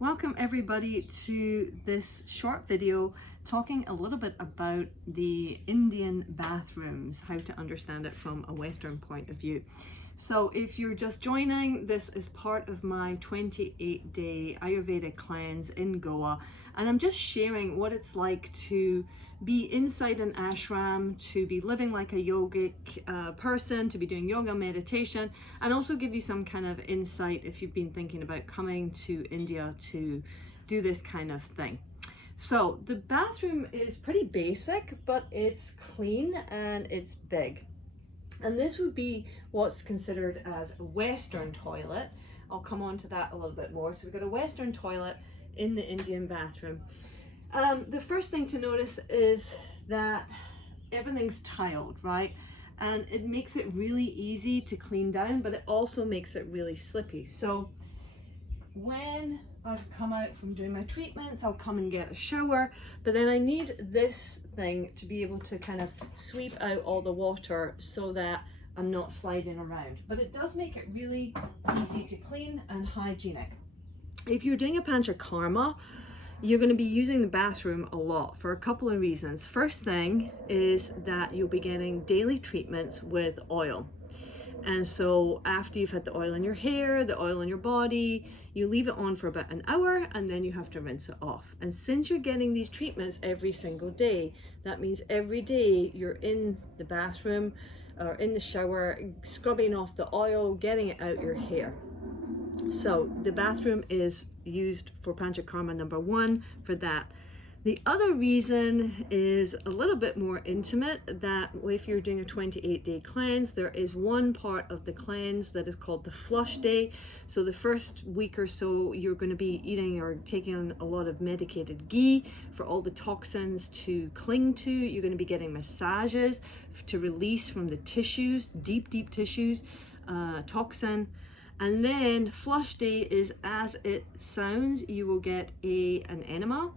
Welcome everybody to this short video talking a little bit about the Indian bathrooms, how to understand it from a Western point of view. So if you're just joining, this is part of my 28-day Ayurvedic cleanse in Goa, and I'm just sharing what it's like to be inside an ashram, to be living like a yogic person, to be doing yoga meditation, and also give you some kind of insight if you've been thinking about coming to India to do this kind of thing. So the bathroom is pretty basic, but it's clean and it's big. And this would be what's considered as a Western toilet. I'll come on to that a little bit more. So we've got a Western toilet in the Indian bathroom. The first thing to notice is that everything's tiled, right? And it makes it really easy to clean down, but it also makes it really slippy. So when I've come out from doing my treatments, I'll come and get a shower, but then I need this thing to be able to kind of sweep out all the water so that I'm not sliding around. But it does make it really easy to clean and hygienic. If you're doing a Panchakarma, you're going to be using the bathroom a lot for a couple of reasons. First thing is that you'll be getting daily treatments with oil. And so after you've had the oil in your hair, the oil in your body, you leave it on for about an hour and then you have to rinse it off. And since you're getting these treatments every single day, that means every day you're in the bathroom or in the shower, scrubbing off the oil, getting it out your hair. So the bathroom is used for Panchakarma number 1 for that. The other reason is a little bit more intimate, that if you're doing a 28-day cleanse, there is one part of the cleanse that is called the flush day. So the first week or so, you're going to be eating or taking a lot of medicated ghee for all the toxins to cling to. You're going to be getting massages to release from the tissues, deep tissues, toxin. And then flush day is as it sounds. You will get an enema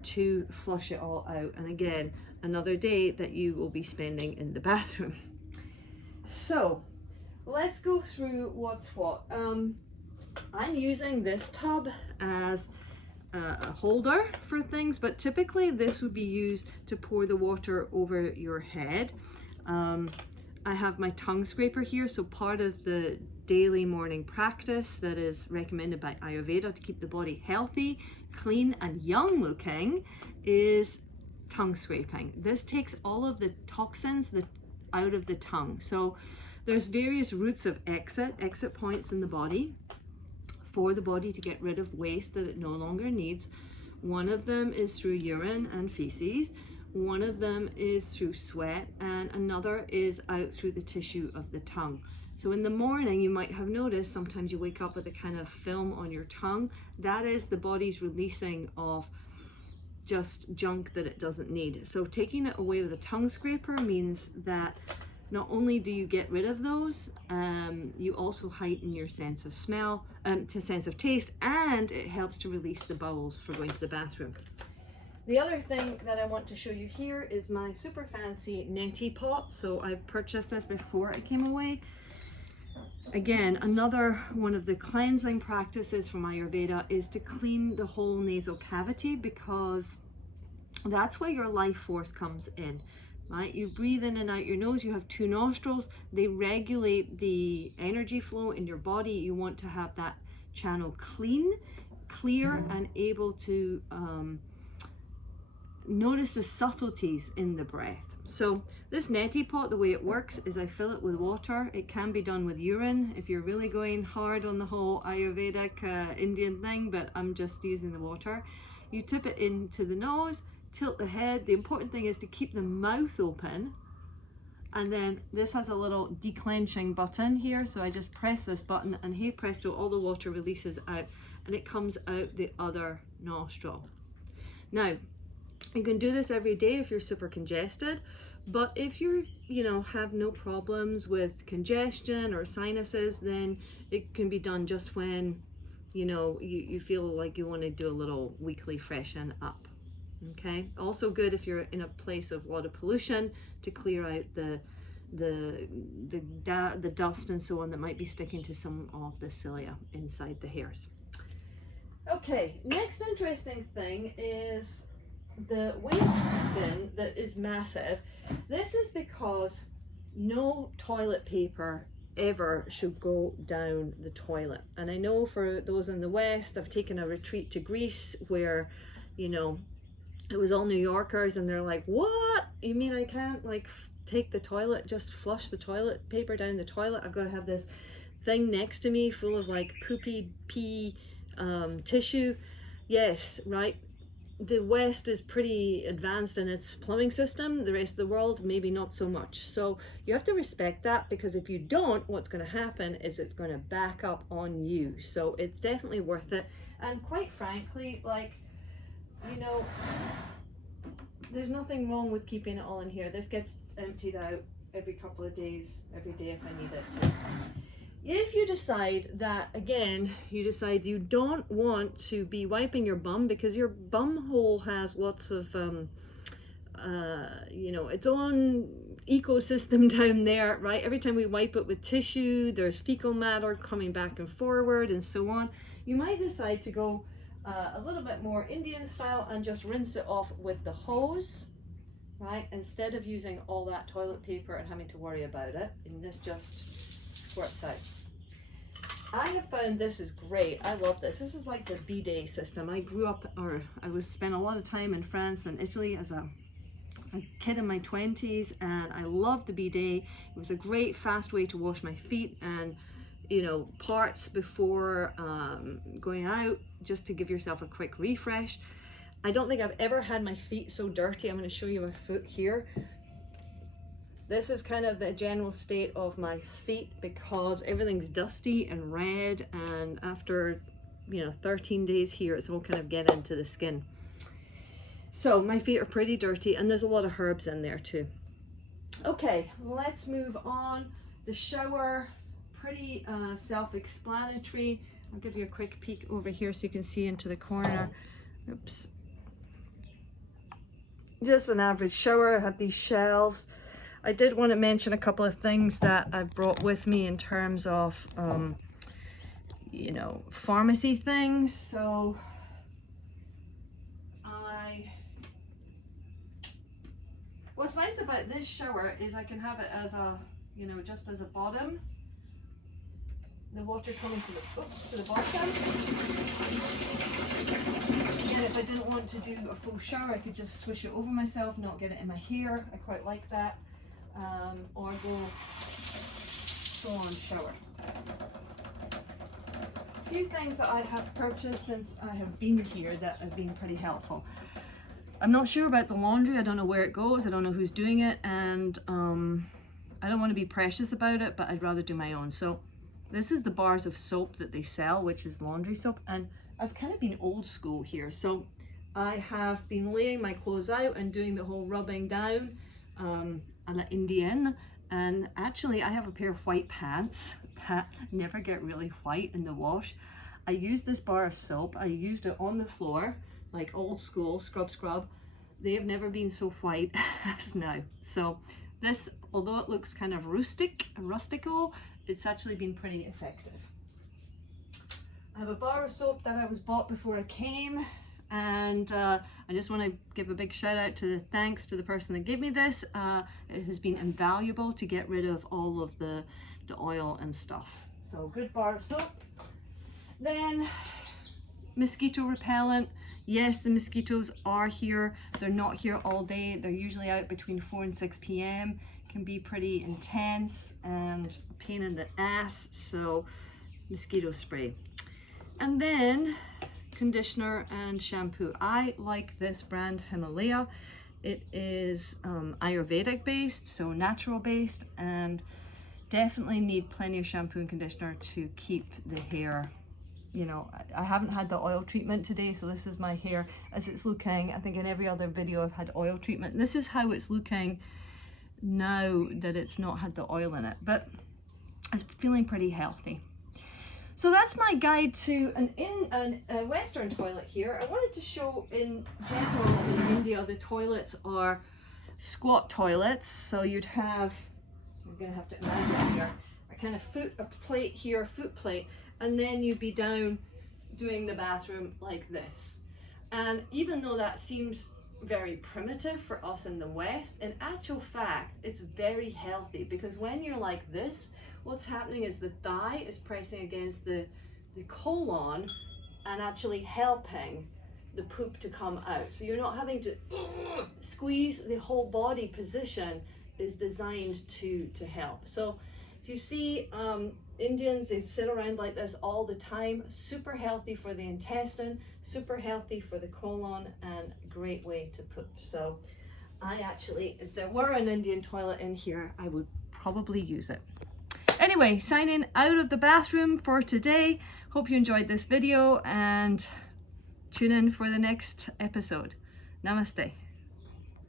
to flush it all out, and again another day that you will be spending in the bathroom. So let's go through what's what. I'm using this tub as a holder for things, but typically this would be used to pour the water over your head. I have my tongue scraper here, so part of the daily morning practice that is recommended by Ayurveda to keep the body healthy, clean and young looking is tongue scraping. This takes all of the toxins out of the tongue. So there's various routes of exit points in the body for the body to get rid of waste that it no longer needs. One of them is through urine and feces. One of them is through sweat, and another is out through the tissue of the tongue. So in the morning, you might have noticed sometimes you wake up with a kind of film on your tongue. That is the body's releasing of just junk that it doesn't need. So taking it away with a tongue scraper means that not only do you get rid of those, you also heighten your sense of smell, sense of taste, and it helps to release the bowels for going to the bathroom. The other thing that I want to show you here is my super fancy neti pot. So I purchased this before it came away. Again, another one of the cleansing practices from Ayurveda is to clean the whole nasal cavity, because that's where your life force comes in, right? You breathe in and out your nose. You have 2 nostrils. They regulate the energy flow in your body. You want to have that channel clean, clear, and able to notice the subtleties in the breath. So this neti pot, the way it works is I fill it with water. It can be done with urine if you're really going hard on the whole Ayurvedic Indian thing, but I'm just using the water. You tip it into the nose, tilt the head. The important thing is to keep the mouth open. And then this has a little declenching button here. So I just press this button and hey presto, all the water releases out and it comes out the other nostril. Now, you can do this every day if you're super congested, but if you have no problems with congestion or sinuses, then it can be done just when you feel like you want to do a little weekly freshen up. Okay, also good if you're in a place of a lot of pollution to clear out the dust and so on that might be sticking to some of the cilia inside the hairs. Okay, next interesting thing is the waste bin that is massive. This is because no toilet paper ever should go down the toilet. And I know for those in the West, I've taken a retreat to Greece where, you know, it was all New Yorkers and they're like, what? You mean I can't like take the toilet, just flush the toilet paper down the toilet? I've got to have this thing next to me full of like poopy pee tissue. Yes, right. The West is pretty advanced in its plumbing system. The rest of the world, maybe not so much. So you have to respect that, because if you don't, what's going to happen is it's going to back up on you. So it's definitely worth it. And quite frankly, like, you know, there's nothing wrong with keeping it all in here. This gets emptied out every couple of days, every day if I need it to. If you decide that, again, you decide you don't want to be wiping your bum because your bum hole has lots of, you know, its own ecosystem down there, right? Every time we wipe it with tissue, there's fecal matter coming back and forward and so on. You might decide to go a little bit more Indian style and just rinse it off with the hose, right? Instead of using all that toilet paper and having to worry about it, and this just squirts out. I have found this is great. I love this. This is like the bidet system. I grew up, or I was spent a lot of time in France and Italy as a kid in my 20s, and I loved the bidet. It was a great fast way to wash my feet and, you know, parts before going out, just to give yourself a quick refresh. I don't think I've ever had my feet so dirty. I'm going to show you my foot here. This is kind of the general state of my feet because everything's dusty and red, and after, you know, 13 days here, it's all kind of getting into the skin. So my feet are pretty dirty, and there's a lot of herbs in there too. Okay, let's move on. The shower, pretty self-explanatory. I'll give you a quick peek over here so you can see into the corner. Oops. Just an average shower. I have these shelves. I did want to mention a couple of things that I brought with me in terms of, you know, pharmacy things. So what's nice about this shower is I can have it as a, you know, just as a bottom. The water coming to the bottom. And if I didn't want to do a full shower, I could just swish it over myself, not get it in my hair. I quite like that. Or go full on shower. A few things that I have purchased since I have been here that have been pretty helpful. I'm not sure about the laundry. I don't know where it goes. I don't know who's doing it, and I don't want to be precious about it, but I'd rather do my own. So this is the bars of soap that they sell, which is laundry soap, and I've kind of been old school here. So I have been laying my clothes out and doing the whole rubbing down a la Indian, and actually I have a pair of white pants that never get really white in the wash. I used this bar of soap. I used it on the floor like old school, scrub. They have never been so white as now. So this, although it looks kind of rustical, it's actually been pretty effective. I have a bar of soap that I was bought before I came, and I just want to give a big shout out to thanks to the person that gave me this. It has been invaluable to get rid of all of the oil and stuff. So good bar of soap. Then mosquito repellent. Yes, the mosquitoes are here. They're not here all day. They're usually out between 4 and 6 p.m. Can be pretty intense and a pain in the ass. So mosquito spray. And then conditioner and shampoo. I like this brand Himalaya. It is Ayurvedic based, so natural based, and definitely need plenty of shampoo and conditioner to keep the hair, you know. I haven't had the oil treatment today, so this is my hair as it's looking. I think in every other video I've had oil treatment. This is how it's looking now that it's not had the oil in it, but it's feeling pretty healthy. So that's my guide to a Western toilet here. I wanted to show in general in India the toilets are squat toilets. So you'd have, I'm gonna have to imagine here, a kind of foot plate here, foot plate, and then you'd be down doing the bathroom like this. And even though that seems very primitive for us in the West, in actual fact, it's very healthy, because when you're like this, what's happening is the thigh is pressing against the colon and actually helping the poop to come out. So you're not having to squeeze. The whole body position is designed to help. So if you see Indians, they sit around like this all the time. Super healthy for the intestine, super healthy for the colon, and great way to poop. So I actually, if there were an Indian toilet in here, I would probably use it. Anyway, signing out of the bathroom for today. Hope you enjoyed this video, and tune in for the next episode. Namaste.